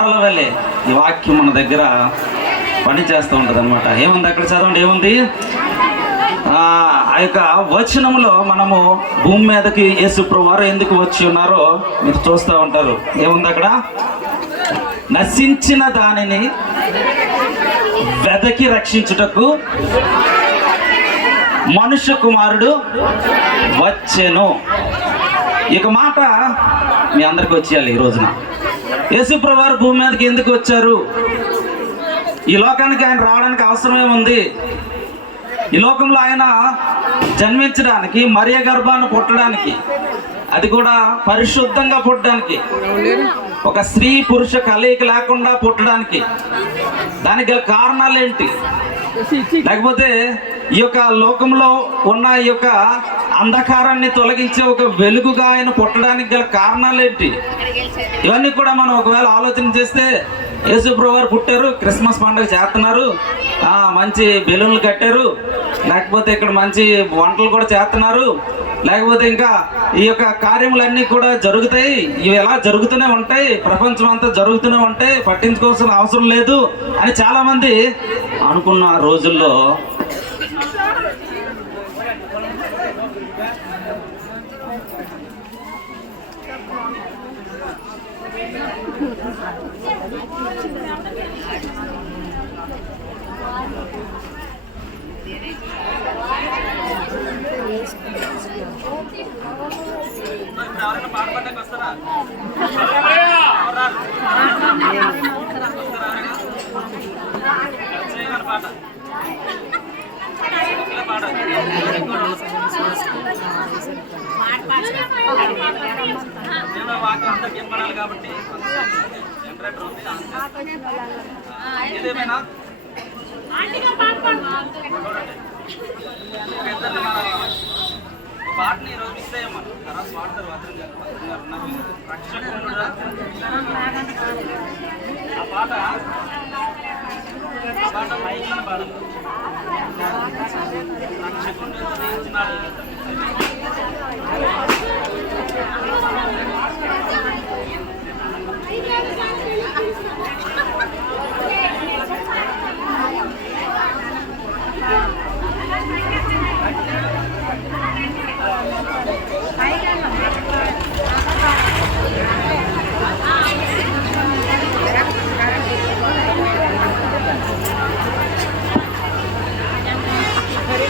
వల్లే ఈ వాక్యం మన దగ్గర పని చేస్తూ ఉంటుంది అనమాట. ఏముంది అక్కడ చదవండి, ఏముంది? ఆ యొక్క వచనంలో మనము భూమి మీదకి యేసుప్రభు వారు ఎందుకు వచ్చి ఉన్నారో మీరు చూస్తూ ఉంటారు. ఏముంది అక్కడ? నశించిన దానిని వెదకి రక్షించుటకు మనుష్య కుమారుడు వచ్చెను. ఇక మాట మీ అందరికి వచ్చేయాలి. ఈ రోజున యేసుప్రభు వారు భూమి మీదకి ఎందుకు వచ్చారు? ఈ లోకానికి ఆయన రావడానికి అవసరమేముంది? ఈ లోకంలో ఆయన జన్మించడానికి, మరియ గర్భాన్ని పుట్టడానికి, అది కూడా పరిశుద్ధంగా పుట్టడానికి, ఒక స్త్రీ పురుష కలయిక లేకుండా పుట్టడానికి, దానికి గల కారణాలు ఏంటి? లేకపోతే ఈ యొక్క లోకంలో ఉన్న ఈ యొక్క అంధకారాన్ని తొలగించే ఒక వెలుగుగా ఆయన పుట్టడానికి గల కారణాలు ఏంటి? ఇవన్నీ కూడా మనం ఒకవేళ ఆలోచన చేస్తే, యేసుప్రభు వారు పుట్టారు, క్రిస్మస్ పండుగ చేస్తున్నారు, మంచి బెలూన్లు కట్టారు, లేకపోతే ఇక్కడ మంచి వంటలు కూడా చేస్తున్నారు, లేకపోతే ఇంకా ఈ యొక్క కార్యములన్నీ కూడా జరుగుతాయి, ఇవి ఎలా జరుగుతూనే ఉంటాయి, ప్రపంచం అంతా జరుగుతూనే ఉంటాయి, పట్టించుకోవాల్సిన అవసరం లేదు అని చాలామంది అనుకున్న రోజుల్లో కాబట్టి ఏదేమైనా పాటని ఈరోజు మిస్ అయ్యామా? తర్వాత పాడతారు ఆ పాట మైక్లను పాడాలి. రక్షకుడు ఉదయించినాడు.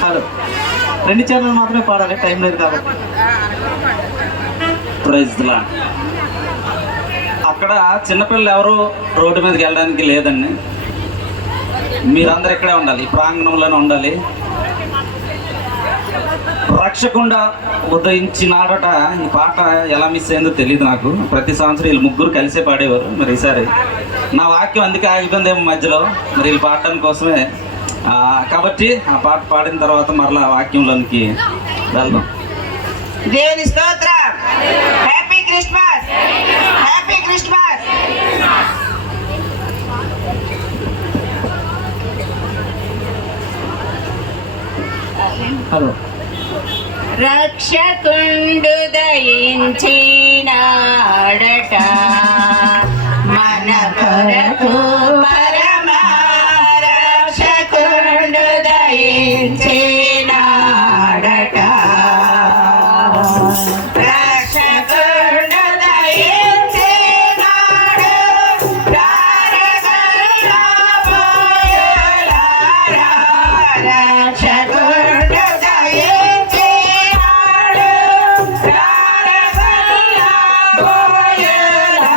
హలో, 2 ఛానల్ మాత్రమే పాడాలి, టైం లేదు కాబట్టి. Praise the Lord. అక్కడ చిన్నపిల్లలు ఎవరు రోడ్డు మీదకి వెళ్ళడానికి లేదండి. మీరందరూ ఇక్కడే ఉండాలి, ఈ ప్రాంగణంలోనే ఉండాలి. రక్షకుండా ఉదయించినాడట. ఈ పాట ఎలా మిస్ అయిందో తెలియదు నాకు. ప్రతి సంవత్సరం వీళ్ళు ముగ్గురు కలిసే పాడేవారు. మరి ఈసారి నా వాక్యం అందుకే ఆగిపోయిందేమో మధ్యలో, మరి వీళ్ళు పాడటానికి కోసమే. కాబట్టి ఆ పాట పాడిన తర్వాత మరలా వాక్యంలోనికి వెళ్దాం. దేవుని స్తోత్రం. Happy Christmas, happy Christmas. Hello. రక్షకుండు దయించినాడట మన కొరకు, పరమ రక్షకుండు దయించినాడట. రక్షకుండు దయించినాడు, రారగల్లా పోయులారా. రక్షకుండు దయించినాడు, రారగల్లా పోయులారా.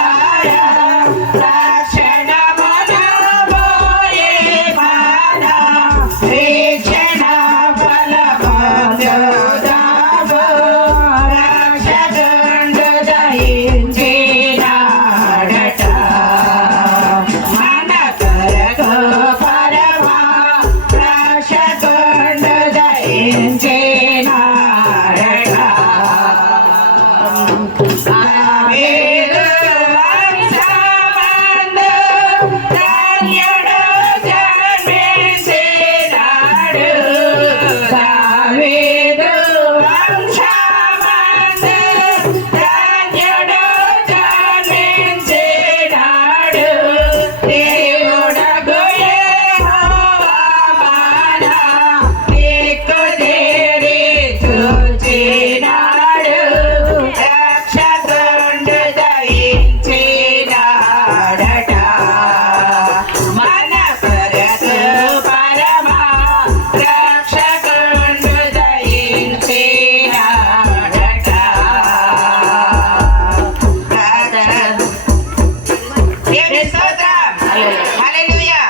హల్లెలూయా.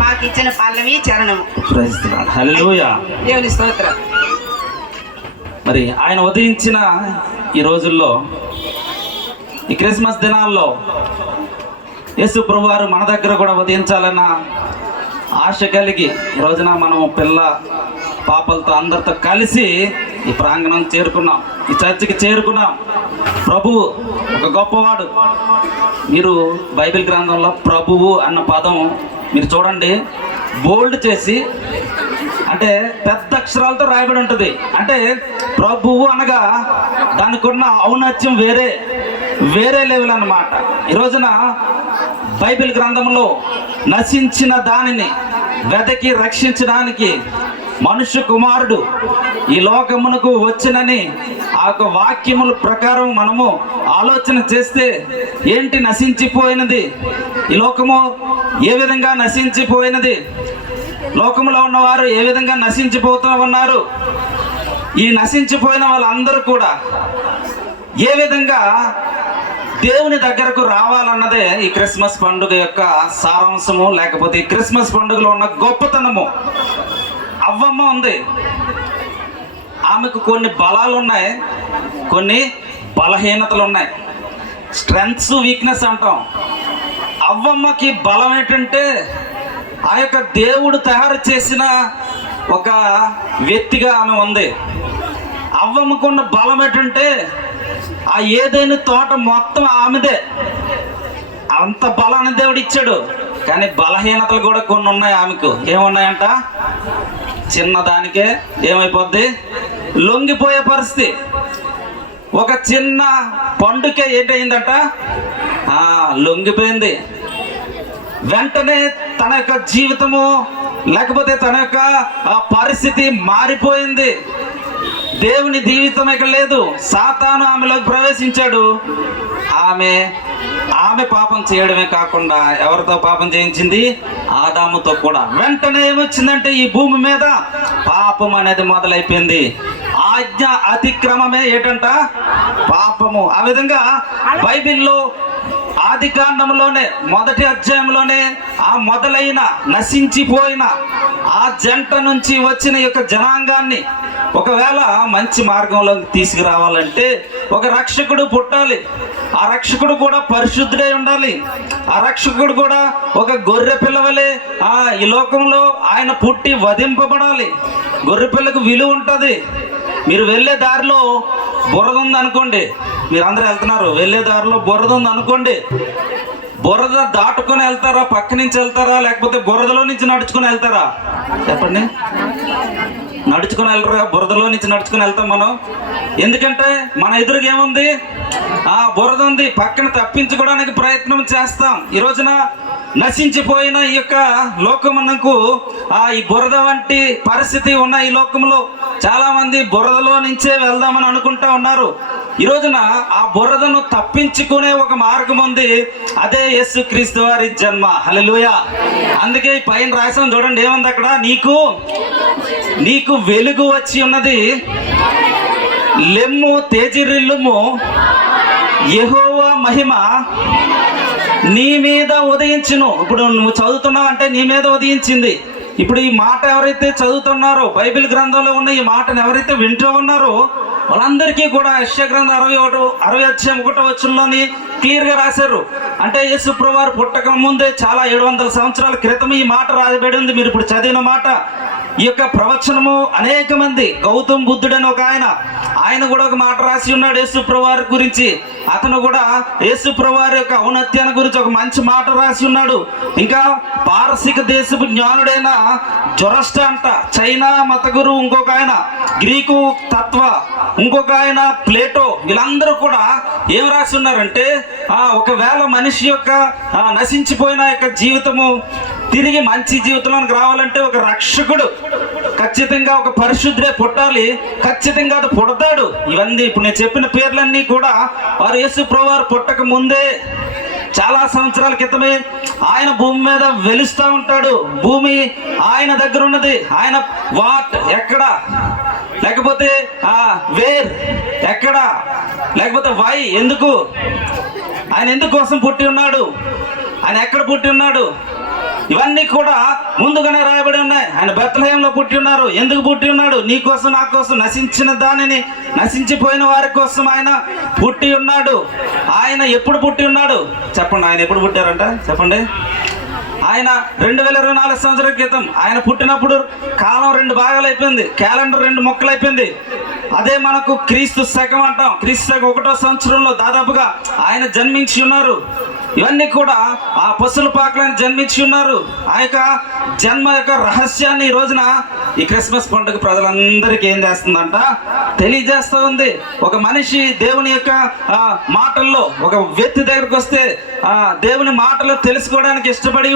మాకు ఇచ్చిన పల్లవి చరణము. Praise the Lord. హల్లెలూయా. దేవుని స్తోత్రం. మరి ఆయన ఉదయించిన ఈ రోజుల్లో, ఈ క్రిస్మస్ దినాల్లో యేసు ప్రభువారు మన దగ్గర కూడా ఉదయించాలన్న ఆశ కలిగి ఈ రోజున మనం పిల్ల పాపలతో అందరితో కలిసి ఈ ప్రాంగణం చేరుకున్నాం, ఈ చర్చికి చేరుకున్నాం. ప్రభువు ఒక గొప్పవాడు. మీరు బైబిల్ గ్రంథంలో ప్రభువు అన్న పదం మీరు చూడండి, బోల్డ్ చేసి అంటే పెద్ద అక్షరాలతో రాయబడి ఉంటుంది. అంటే ప్రభువు అనగా దానికి ఉన్న ఔన్నత్యం వేరే లెవెల్ అన్నమాట. ఈ రోజున బైబిల్ గ్రంథంలో నశించిన దానిని వెదకి రక్షించడానికి మనుష్య కుమారుడు ఈ లోకమునకు వచ్చినని ఆ యొక్క వాక్యముల ప్రకారం మనము ఆలోచన చేస్తే ఏంటి నశించిపోయినది? ఈ లోకము ఏ విధంగా నశించిపోయినది? లోకంలో ఉన్నవారు ఏ విధంగా నశించిపోతూ ఉన్నారు? ఈ నశించిపోయిన వాళ్ళందరూ కూడా ఏ విధంగా దేవుని దగ్గరకు రావాలన్నదే ఈ క్రిస్మస్ పండుగ యొక్క సారాంశము, లేకపోతే ఈ క్రిస్మస్ పండుగలో ఉన్న గొప్పతనము. అవ్వమ్మ ఉంది, ఆమెకు కొన్ని బలాలు ఉన్నాయి, కొన్ని బలహీనతలు ఉన్నాయి. స్ట్రెంగ్త్స్, వీక్నెస్ అంటాం. అవ్వమ్మకి బలం ఏంటంటే ఆ యొక్క దేవుడు తయారు చేసిన ఒక వ్యక్తిగా ఆమె ఉంది. అవ్వమ్మకున్న బలం ఏంటంటే ఆ ఏదైనా తోట మొత్తం ఆమెదే. అంత బలాన్ని దేవుడు ఇచ్చాడు. కానీ బలహీనతలు కూడా కొన్ని ఉన్నాయి ఆమెకు. ఏమున్నాయంట? చిన్నదానికే ఏమైపోద్ది? లొంగిపోయే పరిస్థితి. ఒక చిన్న పండుగ ఏంటయిందట? లొంగిపోయింది. వెంటనే తన యొక్క జీవితము, లేకపోతే తన యొక్క పరిస్థితి మారిపోయింది. దేవుని జీవితం ఇక లేదు. సాతాను ఆమెలోకి ప్రవేశించాడు. ఆమె పాపం చేయడమే కాకుండా ఎవరితో పాపం చేయించింది? ఆదాముతో కూడా. వెంటనే ఏమొచ్చిందంటే ఈ భూమి మీద పాపం అనేది మొదలైపోయింది. ఆజ్ఞ అతిక్రమమే ఏంటంట? పాపము. ఆ విధంగా బైబిల్లో ఆది కాండంలోనే మొదటి అధ్యాయంలోనే ఆ మొదలైన నశించిపోయిన ఆ జంట నుంచి వచ్చిన యొక్క జనాంగాన్ని ఒకవేళ మంచి మార్గంలోకి తీసుకురావాలంటే ఒక రక్షకుడు పుట్టాలి. ఆ రక్షకుడు కూడా పరిశుద్ధుడై ఉండాలి. ఆ రక్షకుడు కూడా ఒక గొర్రె పిల్లవలే ఈ లోకంలో ఆయన పుట్టి వధింపబడాలి. గొర్రె పిల్లకు విలువ ఉంటుంది. మీరు వెళ్ళే దారిలో బురద ఉంది అనుకోండి, మీరు అందరూ వెళ్తున్నారు, వెళ్ళే దారిలో బురద ఉంది అనుకోండి, బురద దాటుకొని వెళ్తారా, పక్క నుంచి వెళ్తారా, లేకపోతే బురదలో నుంచి నడుచుకొని వెళ్తారా? చెప్పండి. నడుచుకొని వెళ్ళరా? బురదలో నుంచి నడుచుకొని వెళ్తాం మనం. ఎందుకంటే మన ఎదురుగా ఏముంది? బురద ఉంది. పక్కన తప్పించుకోవడానికి ప్రయత్నం చేస్తాం. ఈ రోజున నశించిపోయిన ఈ యొక్క లోకమునకు ఈ బురద వంటి పరిస్థితి ఉన్న ఈ లోకంలో చాలా మంది బురదలో నుంచే వెళ్దామని అనుకుంటా ఉన్నారు. ఈ రోజున ఆ బురదను తప్పించుకునే ఒక మార్గం ఉంది. అదే యేసుక్రీస్తు వారి జన్మ. హల్లెలూయా. అందుకే ఈ పైన రాసిన చూడండి, ఏముంది అక్కడ? నీకు వెలుగు వచ్చి ఉన్నది, లెమ్ము తేజిరిల్లుము, యెహోవా మహిమ నీ మీద ఉదయించును. ఇప్పుడు నువ్వు చదువుతున్నావు అంటే నీ మీద ఉదయించింది. ఇప్పుడు ఈ మాట ఎవరైతే చదువుతున్నారో, బైబిల్ గ్రంథంలో ఉన్న ఈ మాటను ఎవరైతే వింటూ ఉన్నారో వాళ్ళందరికీ కూడా యెషయా గ్రంథం 60:1 క్లియర్గా రాశారు. అంటే యేసు ప్రభువారు పుట్టక ముందే చాలా 700 సంవత్సరాల క్రితం ఈ మాట రాయబడి ఉంది. మీరు ఇప్పుడు చదివిన మాట, ఈ యొక్క ప్రవచనము అనేక మంది, గౌతమ్ బుద్ధుడని ఒక ఆయన కూడా ఒక మాట రాసి ఉన్నాడు యేసు ప్రభువారి గురించి. అతను కూడా యేసు ప్రభువారి యొక్క ఔన్నత్యాన్ని గురించి ఒక మంచి మాట రాసి ఉన్నాడు. ఇంకా పారసిక దేశపు జ్ఞానుడైన జొరస్టా అంట, చైనా మత గురువు ఇంకొక ఆయన, గ్రీకు తత్వ ఇంకొక ఆయన ప్లేటో, వీళ్ళందరూ కూడా ఏం రాసి ఉన్నారంటే ఒకవేళ మనిషి యొక్క నశించిపోయిన యొక్క జీవితము తిరిగి మంచి జీవితంలోకి రావాలంటే ఒక రక్షకుడు ఖచ్చితంగా, ఒక పరిశుద్ధుడే పుట్టాలి. ఖచ్చితంగా అది పుడతాడు. ఇవన్నీ ఇప్పుడు నేను చెప్పిన పేర్లన్నీ కూడా వారు యేసు ప్రభువారు పుట్టక ముందే చాలా సంవత్సరాల క్రితమే ఆయన భూమి మీద వెలుస్తూ ఉంటాడు. భూమి ఆయన దగ్గర ఉన్నది. ఆయన వాట్ ఎక్కడ, లేకపోతే వేర్ ఎక్కడ, లేకపోతే వై ఎందుకు, ఆయన ఎందుకోసం పుట్టి ఉన్నాడు, ఆయన ఎక్కడ పుట్టి ఉన్నాడు, ఇవన్నీ కూడా ముందుగానే రాయబడి ఉన్నాయి. ఆయన బెత్లెహేంలో పుట్టి ఉన్నారు. ఎందుకు పుట్టి ఉన్నాడు? నీ కోసం, నా కోసం, నశించిన దానిని, నశించిపోయిన వారి కోసం ఆయన పుట్టి ఉన్నాడు. ఆయన ఎప్పుడు పుట్టి ఉన్నాడు చెప్పండి? ఆయన ఎప్పుడు పుట్టారంట చెప్పండి? ఆయన 2024 సంవత్సరాల క్రితం ఆయన పుట్టినప్పుడు కాలం 2 భాగాలు అయిపోయింది, క్యాలెండర్ 2 ముక్కలు అయిపోయింది. అదే మనకు క్రీస్తు శకం అంటాం. క్రీస్తు శకం 1వ సంవత్సరంలో దాదాపుగా ఆయన జన్మించి ఉన్నారు. ఇవన్నీ కూడా ఆ పశుల పాకలను జన్మించి ఉన్నారు. ఆ యొక్క జన్మ యొక్క రహస్యాన్ని ఈ రోజున ఈ క్రిస్మస్ పండుగ ప్రజలందరికీ ఏం చేస్తుందంట, తెలియజేస్తూ ఉంది. ఒక మనిషి దేవుని యొక్క మాటల్లో, ఒక వ్యక్తి దగ్గరకు వస్తే దేవుని మాటలు తెలుసుకోవడానికి ఇష్టపడి